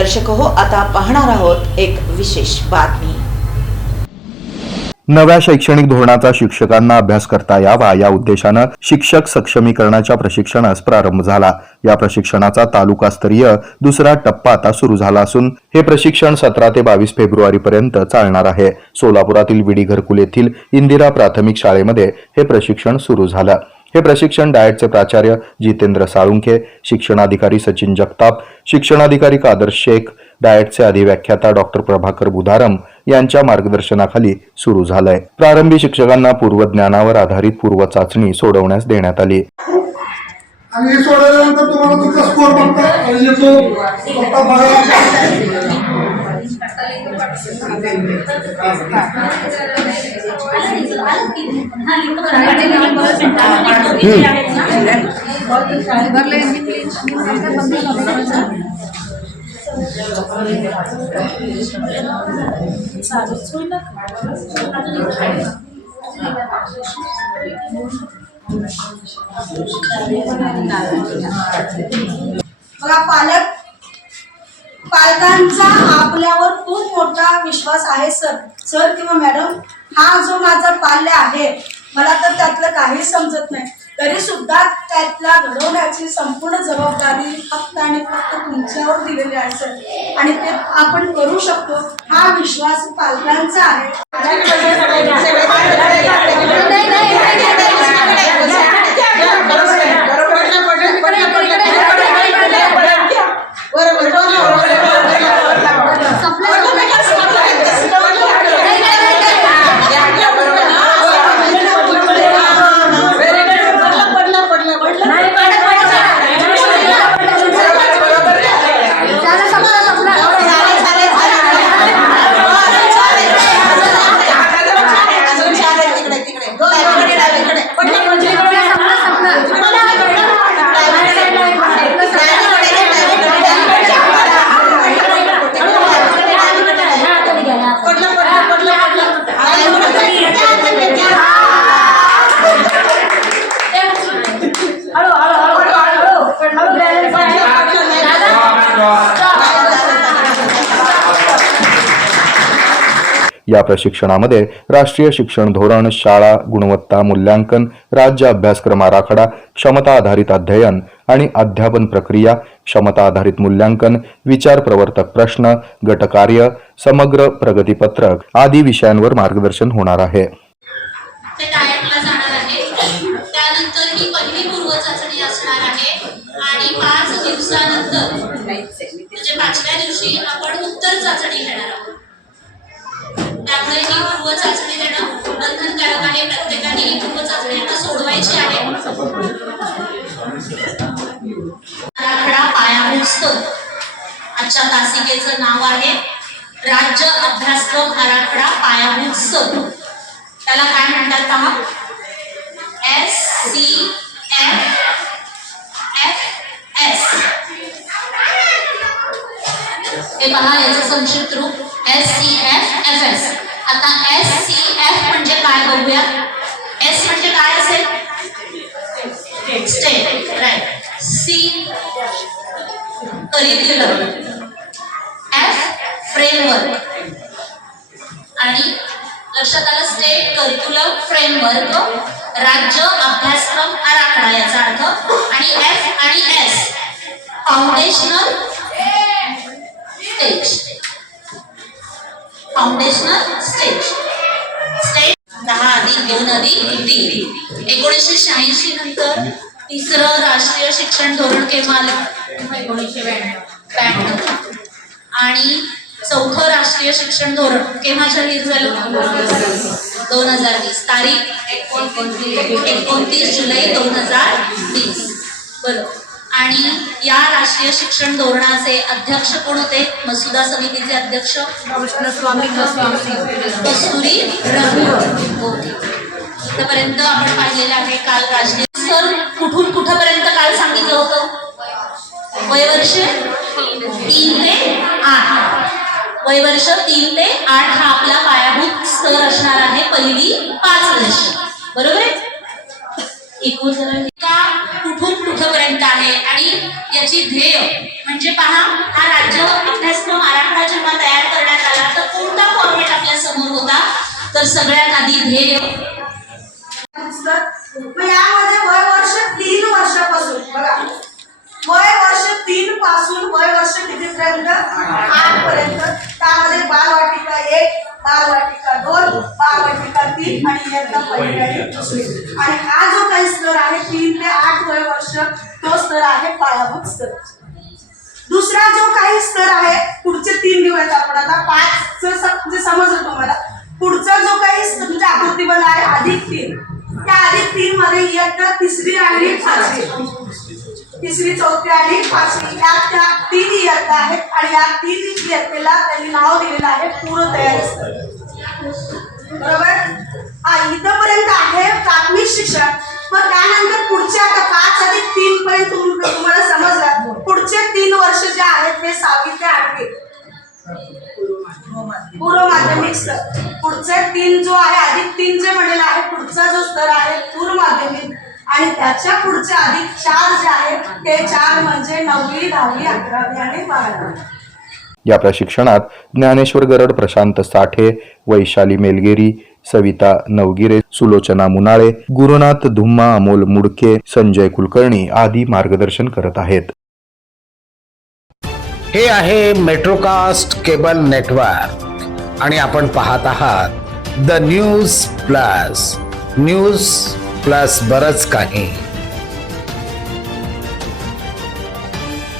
दर्शक हो आता पाहणार आहोत एक विशेष बातमी. नव्या शैक्षणिक धोरणाचा शिक्षकांना अभ्यास करता यावा या उद्देशानं शिक्षक सक्षमीकरणाच्या प्रशिक्षणास प्रारंभ झाला. या प्रशिक्षणाचा तालुकास्तरीय दुसरा टप्पा आता सुरू झाला असून हे प्रशिक्षण सतरा ते बावीस फेब्रुवारी पर्यंत चालणार आहे. सोलापुरातील विडी घरकुल येथील इंदिरा प्राथमिक शाळेमध्ये हे प्रशिक्षण सुरू झालं. हे प्रशिक्षण डाएटचे प्राचार्य जितेंद्र साळुंखे शिक्षणाधिकारी सचिन जगताप शिक्षणाधिकारी कादर शेख डाएटचे अधिव्याख्याता डॉक्टर प्रभाकर बुधारम यांच्या मार्गदर्शनाखाली सुरू झालंय. प्रारंभी शिक्षकांना पूर्वज्ञानावर आधारित पूर्व चाचणी सोडवण्यास देण्यात आली. आणि हे सोडवल्यानंतर तुम्हाला तुमचा स्कोर बघता येतो. बघता बघा. बघा पालक पालकांचा आपल्यावर खूप मोठा विश्वास आहे सर सर किंवा मॅडम हा जो माझा पाल्य आहे मला तर त्यातलं काही समजत नाही तरी सुद्धा त्यातला घडवण्याची संपूर्ण जबाबदारी फक्त आणि फक्त तुमच्यावर दिलेली आहे सर आणि ते आपण करू शकतो हा विश्वास पालकांचा आहे या प्रशिक्षणामध्ये राष्ट्रीय शिक्षण धोरण शाळा गुणवत्ता मूल्यांकन राज्य अभ्यासक्रम आराखडा क्षमता आधारित अध्ययन आणि अध्यापन प्रक्रिया क्षमता आधारित मूल्यांकन विचार प्रवर्तक प्रश्न गटकार्य समग्र प्रगतीपत्रक आदी विषयांवर मार्गदर्शन होणार आहे. पाच दिवसानंतर म्हणजे पाचव्या दिवशी आपण उत्तर चाचणी घेणार आहोत. त्यामुळे ही पूर्व चाचणी देणं बंधनकारक आहे. प्रत्येकाने ही पूर्व चाचणी आता सोडवायची आहे. आराखडा पायाभूत स्तर आजच्या तासिकेचं नाव आहे राज्य अभ्यासक्रम आराखडा पायाभूत स्तर त्याला काय म्हणतात पहा? S C F F S हे पहा याचं संक्षिप्त रूप. एस सी एफ आता एस सी एफ म्हणजे काय बघूया? एस म्हणजे काय असेल? State right C curriculum F framework आणि लक्षात आलं स्टेट करिक्युलम फ्रेमवर्क राज्य अभ्यासक्रम आराखडा याचा अर्थ. आणि एफ आणि एस फाउंडेशनल स्टेज फाउंडेशनल दोन अधिक तीन एकोणीसशे शहाऐंशी नंतर तिसरं राष्ट्रीय शिक्षण धोरण केव्हा आलं? एकोणीसशे ब्याण्णव. आणि चौथं राष्ट्रीय शिक्षण धोरण केव्हा जाहीर झालं? दोन हजार वीस. तारीख? एकोणतीस जुलै दोन हजार वीस. बरोबर आणि या राष्ट्रीय शिक्षण धोरणाचे अध्यक्ष कोण होते? मसुदा समितीचे अध्यक्ष? कस्तुरी रघु ओके. आतापर्यंत आपण पाहिलेलं आहे काल राष्ट्रीय सर कुठून कुठपर्यंत काल सांगितलं होतं? वयवर्ष तीन ते आठ. वयवर्ष तीन ते आठ हा आपला पायाभूत स्तर असणार आहे पहिली पाच वर्ष. बरोबर आहे? एकूण का कुठून कुठपर्यंत आहे आणि याची ध्येय म्हणजे पहा हा राज्य अभ्यासक्रम आराखडा जेव्हा तयार करण्यात आला तर कोणता फॉर्मेट आपल्यासमोर होता? तर सगळ्यात आधी ध्येय पुस्तक. मग यामध्ये वय वर्ष तीन वर्षापासून बघा. वय वर्ष तीन पासून वय वर्ष कितीपर्यंत? आठ पर्यंत त्यामध्ये बालवाटिका एक बालवाटिका दोन बालवाटिका तीन आणि पहिली आणि दुसरी. आणि हा जो काही स्तर आहे तीन ते आठ वय वर्ष तो स्तर आहे पायाभूत स्तर. दुसरा जो काही स्तर आहे पुढचे तीन दिवस आपण आता पाच म्हणजे समजलं तुम्हाला. पुढचा जो काही म्हणजे आकृतीबंध आहे अधिक तीन. त्या अधिक तीन मध्ये इयत्ता तिसरी आणि पाचवी. तिसरी चौथी आणि पाचवी. या त्या तीन इयत्ता आहेत आणि या तीन इयत्तेला त्यांनी नाव दिलेलं आहे पूर्व तयारी. बरोबर? हा इथंपर्यंत आहे प्राथमिक शिक्षण. मग त्यानंतर पुढचे आता पाच अधिक तीन पर्यंत तुम्हाला समजलं. पुढचे तीन वर्ष जे आहेत ते सहावी ते आठवी. पूर्व माध्यमिक. स्तर पुढचे तीन जो आहे अधिक तीन जे म्हणलेलं आहे पुढचा जो स्तर आहे पूर्व माध्यमिक. आणि त्याच्या पुढचे अधिक चार जे आहेत ते चार म्हणजे नववी दहावी अकरावी आणि बारावी. या प्रशिक्षणात ज्ञानेश्वर गरड प्रशांत साठे वैशाली मेलगेरी सविता नवगिरे सुलोचना मुनाळे गुरुनाथ धुम्मा अमोल मुडके संजय कुलकर्णी आदी मार्गदर्शन करत आहेत. हे आहे मेट्रोकास्ट केबल नेटवर्क आणि आपण पाहत आहात the news plus news plus बरच काही.